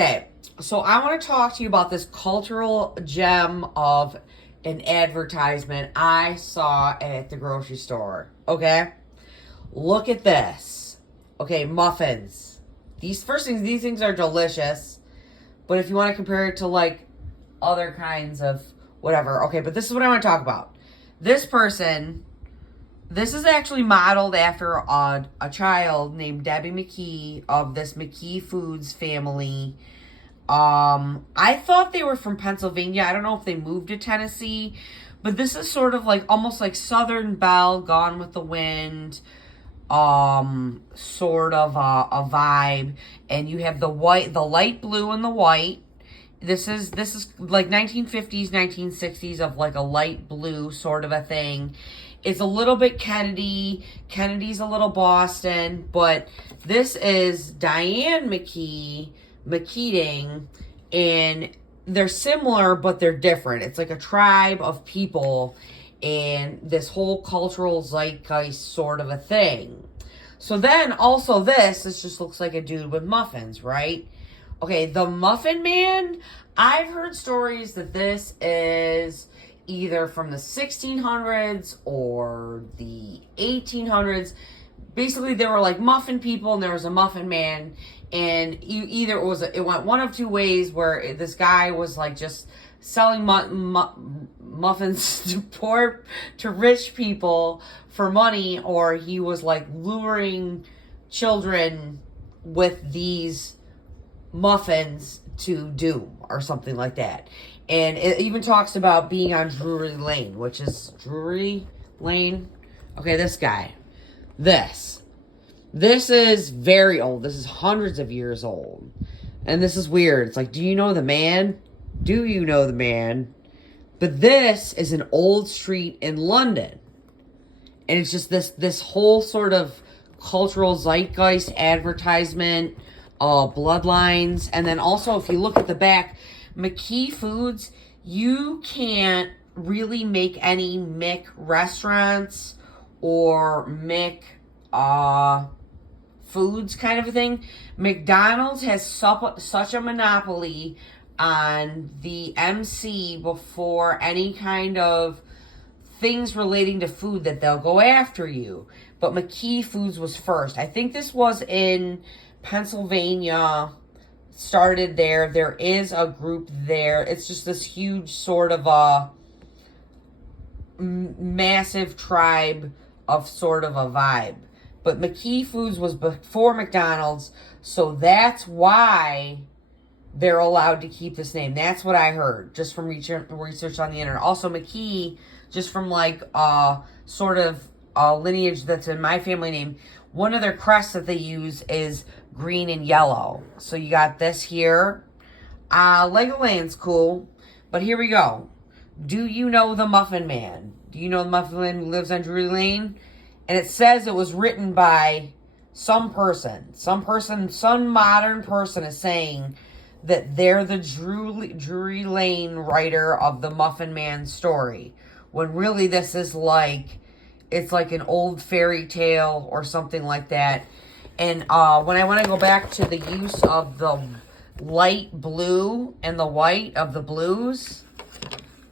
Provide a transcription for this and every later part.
Okay, so I want to talk to you about this cultural gem of an advertisement I saw at the grocery store. Okay, look at this. Okay, muffins. These things are delicious, but if you want to compare it to like other kinds of whatever, okay, but this is what I want to talk about. This person, this is actually modeled after a child named Debbie McKee of this McKee Foods family. I thought they were from Pennsylvania. I don't know if they moved to Tennessee, but this is sort of like almost like Southern Belle, Gone with the Wind, sort of a vibe. And you have the light blue and the white. This is like 1950s, 1960s of like a light blue sort of a thing. It's a little bit Kennedy. Kennedy's a little Boston, but this is Diane McKeating, and they're similar, but they're different. It's like a tribe of people and this whole cultural zeitgeist sort of a thing. So then also this just looks like a dude with muffins, right? Okay, the Muffin Man, I've heard stories that this is either from the 1600s or the 1800s. Basically, there were like muffin people and there was a Muffin Man, and it went one of two ways, where this guy was like just selling muffins to rich people for money, or he was like luring children with these muffins to doom or something like that. And it even talks about being on Drury Lane, which is Drury Lane. Okay, this guy. This is very old. This is hundreds of years old. And this is weird. It's like, do you know the man? Do you know the man? But this is an old street in London. And it's just this whole sort of cultural zeitgeist advertisement, bloodlines. And then also, if you look at the back, McKee Foods, you can't really make any Mick restaurants or Mick foods kind of a thing. McDonald's has such a monopoly on the MC before any kind of things relating to food that they'll go after you. But McKee Foods was first. I think this was in Pennsylvania, started there. There is a group there. It's just this huge sort of a massive tribe of sort of a vibe. But McKee Foods was before McDonald's, so that's why they're allowed to keep this name. That's what I heard just from research on the internet. Also, McKee, just from like sort of lineage that's in my family name, one of their crests that they use is green and yellow. So you got this here. Legoland's cool, but here we go. Do you know the Muffin Man? Do you know the Muffin Man who lives on Drury Lane? And it says it was written by some modern person is saying that they're the Drury Lane writer of the Muffin Man story. When really this is like, it's like an old fairy tale or something like that. And when I want to go back to the use of the light blue and the white of the blues,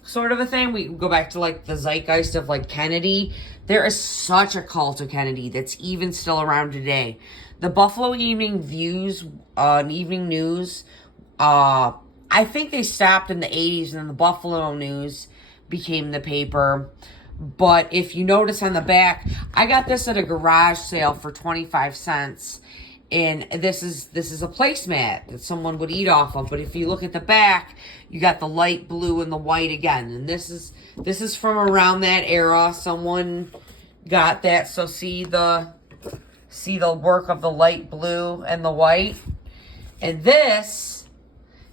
sort of a thing, we go back to like the zeitgeist of like Kennedy. There is such a cult of Kennedy that's even still around today. The Buffalo Evening Views, Evening News, I think they stopped in the 80s, and then the Buffalo News became the paper. But if you notice on the back, I got this at a garage sale for 25 cents. And this is a placemat that someone would eat off of. But if you look at the back, you got the light blue and the white again. And this is from around that era. Someone got that. So see the work of the light blue and the white. And this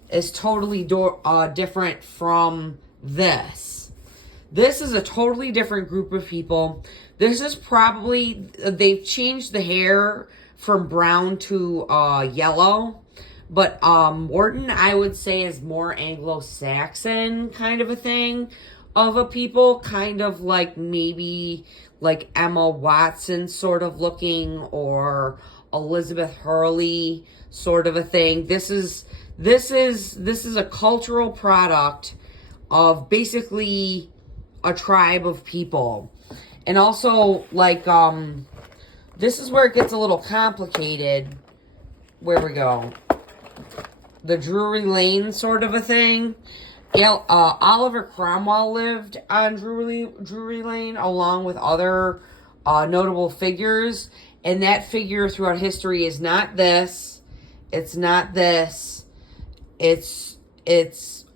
is totally different from this. This is a totally different group of people. This is probably, they've changed the hair from brown to yellow. But Morton, I would say, is more Anglo-Saxon kind of a thing of a people. Kind of like maybe like Emma Watson sort of looking, or Elizabeth Hurley sort of a thing. This is This is a cultural product of basically a tribe of people. And also, like, this is where it gets a little complicated. Where we go. The Drury Lane sort of a thing. Oliver Cromwell lived on Drury Lane along with other notable figures. And that figure throughout history is not this. It's not this. It's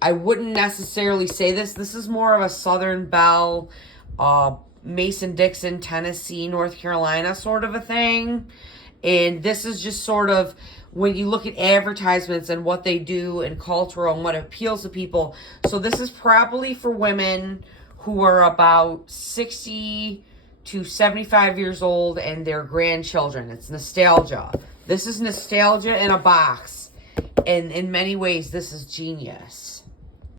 I wouldn't necessarily say this. This is more of a Southern Belle, Mason-Dixon, Tennessee, North Carolina sort of a thing. And this is just sort of, when you look at advertisements and what they do and cultural and what appeals to people. So this is probably for women who are about 60 to 75 years old and their grandchildren. It's nostalgia. This is nostalgia in a box. And in many ways, this is genius.